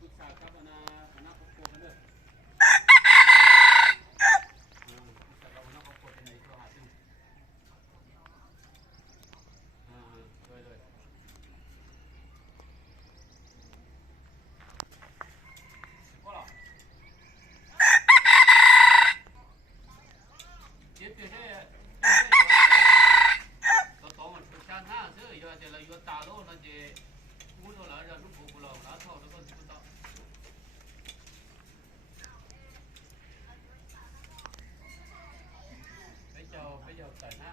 ปรึกษากับคณะครอบครัวกันเด้อแต่เราคณะครอบครัวเป็นไหนตัวหาซึ่งเลยก็หรอเจ็บอยู่ได้ตัวโตมันเป็นชั้นห้าซื้ออยู่แต่เราอยู่ตาโลนั่นเจพูดตัวละเราลูกผู้เราแล้วเท่าแล้วก็พูดต่อไปเจ้าใส่หน้า